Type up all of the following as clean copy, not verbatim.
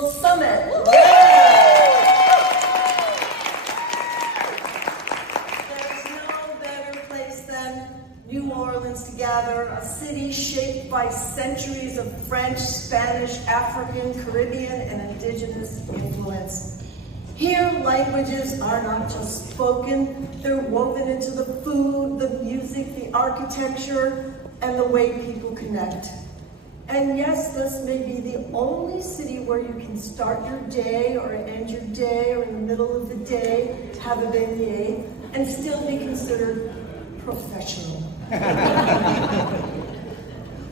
World Summit. There's no better place than New Orleans to gather, a city shaped by centuries of French, Spanish, African, Caribbean, and indigenous influence. Here, languages are not just spoken, they're woven into the food, the music, the architecture, and the way people connect. And yes, this may be the only city where you can start your day or end your day or in the middle of the day, have a beignet, and still be considered professional.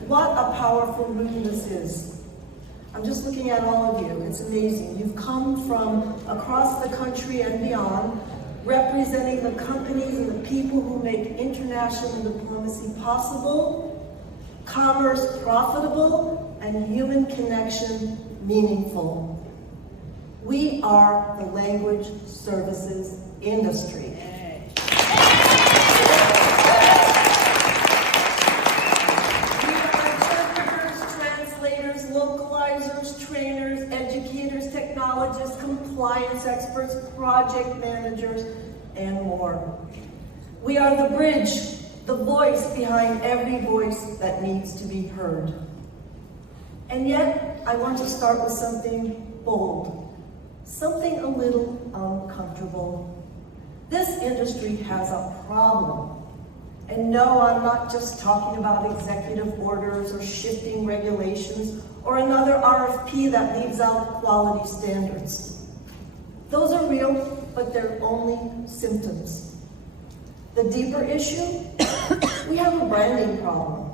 What a powerful room this is. I'm just looking at all of you. It's amazing. You've come from across the country and beyond, representing the companies and the people who make international diplomacy possible, commerce profitable, and human connection meaningful. We are the language services industry. Trainers, educators, technologists, compliance experts, project managers, and more. We are the bridge, the voice behind every voice that needs to be heard. And yet, I want to start with something bold, something a little uncomfortable. This industry has a problem. And no, I'm not just talking about executive orders or shifting regulations or another RFP that leaves out quality standards. Those are real, but they're only symptoms. The deeper issue, we have a branding problem.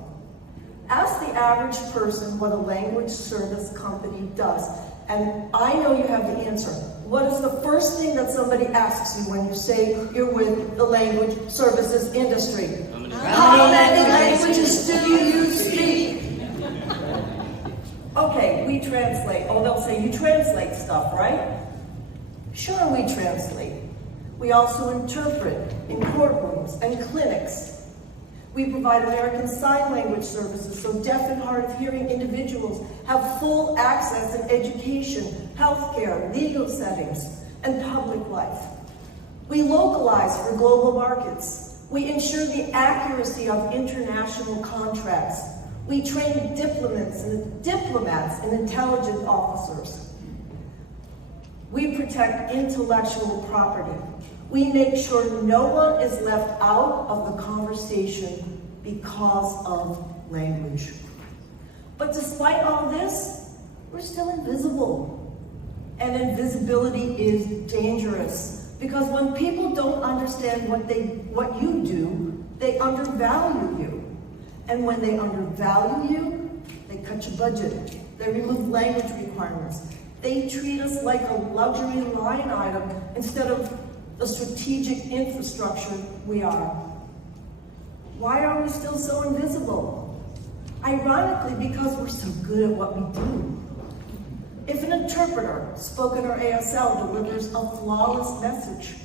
Ask the average person what a language service company does, and I know you have the answer. What is the first thing that somebody asks you when you say you're with the language services industry? How many languages do you speak? Okay, we translate. Oh, they'll say, you translate stuff, right? Sure, we translate. We also interpret in courtrooms and clinics. We provide American Sign Language services so deaf and hard of hearing individuals have full access in education, healthcare, legal settings, and public life. We localize for global markets. We ensure the accuracy of international contracts. We train diplomats and intelligence officers. We protect intellectual property. We make sure no one is left out of the conversation because of language. But despite all this, we're still invisible. And invisibility is dangerous because when people don't understand what you do, they undervalue you. And when they undervalue you, they cut your budget. They remove language requirements. They treat us like a luxury line item instead of the strategic infrastructure we are. Why are we still so invisible? Ironically, because we're so good at what we do. If an interpreter, spoken or ASL, delivers a flawless message,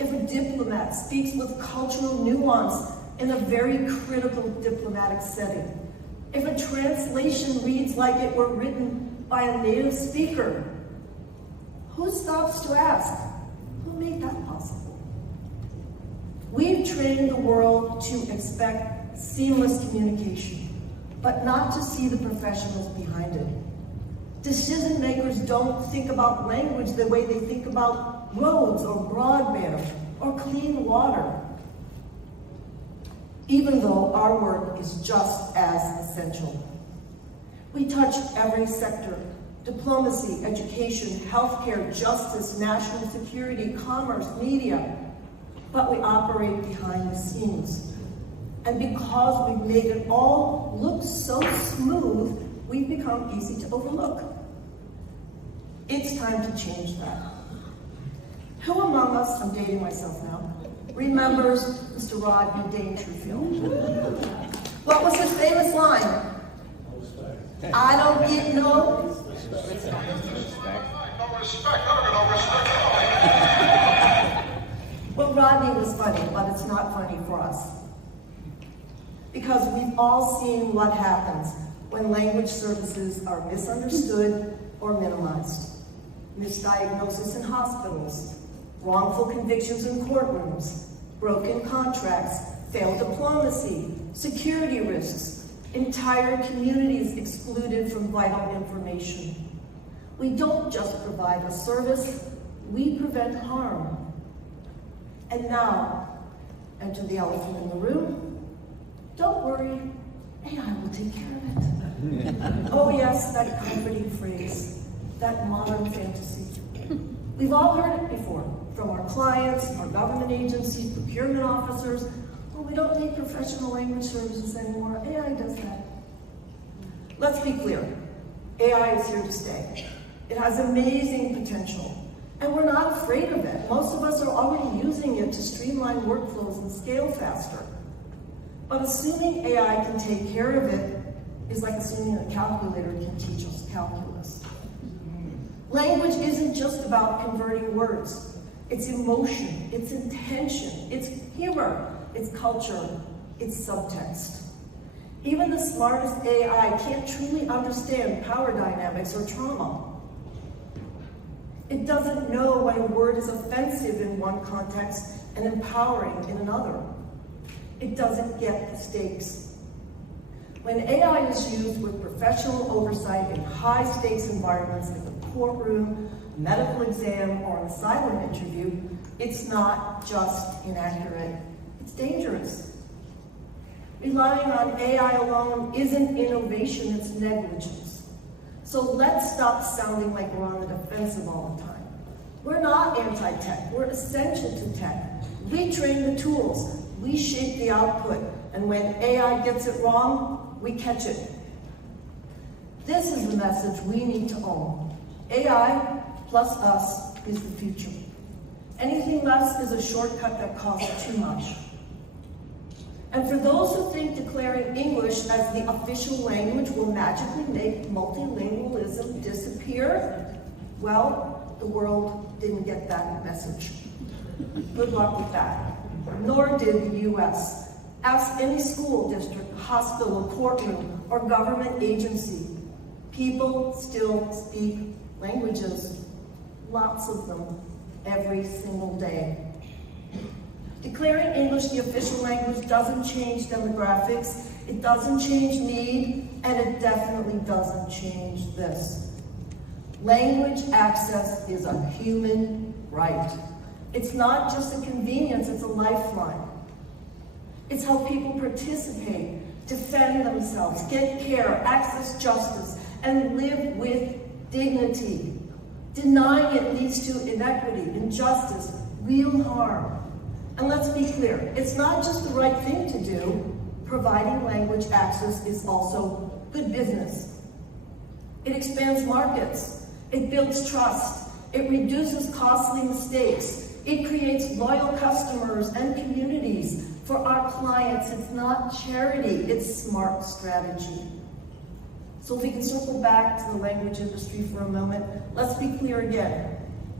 if a diplomat speaks with cultural nuance in a very critical diplomatic setting, if a translation reads like it were written by a native speaker, who stops to ask, who made that possible? We've trained the world to expect seamless communication, but not to see the professionals behind it. Decision makers don't think about language the way they think about roads or broadband or clean water, even though our work is just as essential. We touch every sector: diplomacy, education, healthcare, justice, national security, commerce, media, but we operate behind the scenes. And because we've made it all look so smooth, we've become easy to overlook. It's time to change that. Who among us, I'm dating myself now, remembers Mr. Rodney Dangerfield? What was his famous line? I don't get no respect. Well, Rodney was funny, but it's not funny for us. Because we've all seen what happens when language services are misunderstood or minimized. Misdiagnosis in hospitals, wrongful convictions in courtrooms, broken contracts, failed diplomacy, security risks, entire communities excluded from vital information. We don't just provide a service, we prevent harm. And now, enter the elephant in the room. Don't worry, AI will take care of it. Oh yes, that comforting phrase, that modern fantasy. We've all heard it before, from our clients, our government agencies, procurement officers. Well, we don't need professional language services anymore. AI does that. Let's be clear. AI is here to stay. It has amazing potential, and we're not afraid of it. Most of us are already using it to streamline workflows and scale faster. But assuming AI can take care of it is like assuming a calculator can teach us calculus. Language isn't just about converting words. It's emotion, it's intention, it's humor, it's culture, it's subtext. Even the smartest AI can't truly understand power dynamics or trauma. It doesn't know when a word is offensive in one context and empowering in another. It doesn't get the stakes. When AI is used with professional oversight in high-stakes environments like a courtroom, a medical exam, or an asylum interview, it's not just inaccurate, it's dangerous. Relying on AI alone isn't innovation, it's negligence. So let's stop sounding like we're on the defensive all the time. We're not anti-tech, we're essential to tech. We train the tools, we shape the output, and when AI gets it wrong, we catch it. This is the message we need to own. AI plus us is the future. Anything less is a shortcut that costs too much. And for those who think declaring English as the official language will magically make multilingualism disappear, well, the world didn't get that message. Good luck with that. Nor did the US. Ask any school district, hospital, courtroom, or government agency. People still speak languages, lots of them, every single day. Declaring English the official language doesn't change demographics, it doesn't change need, and it definitely doesn't change this. Language access is a human right. It's not just a convenience, it's a lifeline. It's how people participate, defend themselves, get care, access justice, and live with dignity. Denying it leads to inequity, injustice, real harm. And let's be clear, it's not just the right thing to do. Providing language access is also good business. It expands markets. It builds trust. It reduces costly mistakes. It creates loyal customers and communities. For our clients, it's not charity, it's smart strategy. So if we can circle back to the language industry for a moment, let's be clear again.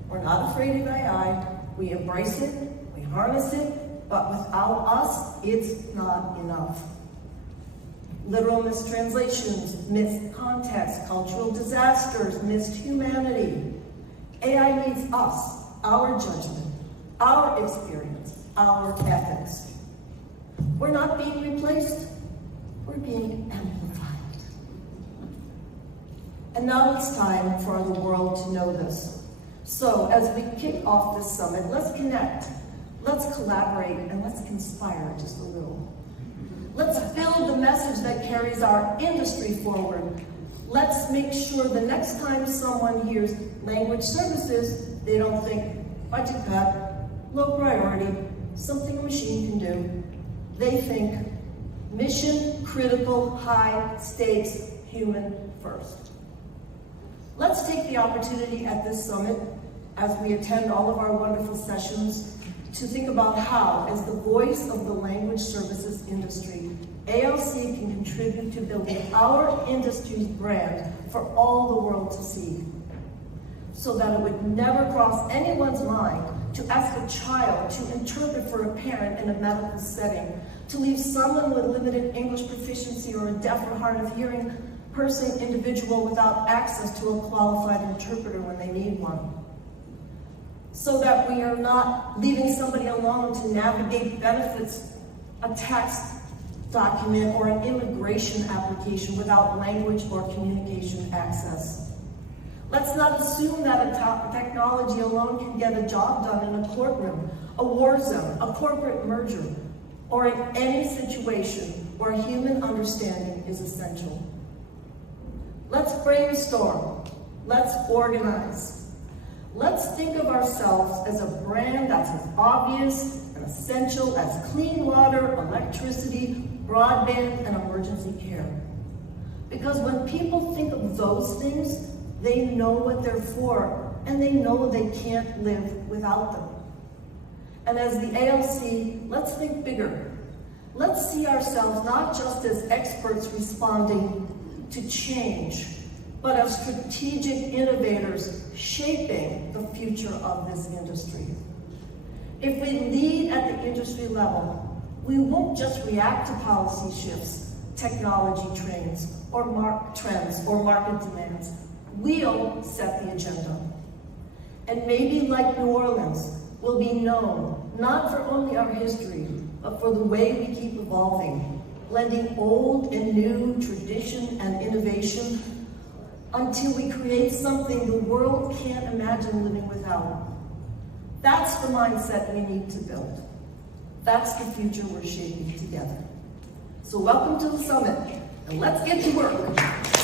We're not afraid of AI, we embrace it, we harness it, but without us, it's not enough. Literal mistranslations, missed context, cultural disasters, missed humanity. AI needs us, our judgment, our experience, our ethics. We're not being replaced, we're being amplified. And now it's time for the world to know this. So as we kick off this summit, let's connect, let's collaborate, and let's conspire just a little. Let's build the message that carries our industry forward. Let's make sure the next time someone hears language services, they don't think budget cut, low priority, something a machine can do. They think mission critical, high stakes, human first. Let's take the opportunity at this summit, as we attend all of our wonderful sessions, to think about how, as the voice of the language services industry, ALC can contribute to building our industry's brand for all the world to see, so that it would never cross anyone's mind to ask a child to interpret for a parent in a medical setting, to leave someone with limited English proficiency or a deaf or hard of hearing individual without access to a qualified interpreter when they need one. So that we are not leaving somebody alone to navigate benefits, a tax document, or an immigration application without language or communication access. Let's not assume that technology alone can get a job done in a courtroom, a war zone, a corporate merger, or in any situation where human understanding is essential. Let's brainstorm. Let's organize. Let's think of ourselves as a brand that's as obvious and essential as clean water, electricity, broadband, and emergency care. Because when people think of those things, they know what they're for, and they know they can't live without them. And as the ALC, let's think bigger. Let's see ourselves not just as experts responding to change, but as strategic innovators shaping the future of this industry. If we lead at the industry level, we won't just react to policy shifts, technology trends, or market demands. We'll set the agenda. And maybe like New Orleans, we'll be known not for only our history, but for the way we keep evolving, blending old and new, tradition and innovation, until we create something the world can't imagine living without. That's the mindset we need to build. That's the future we're shaping together. So welcome to the summit, and let's get to work.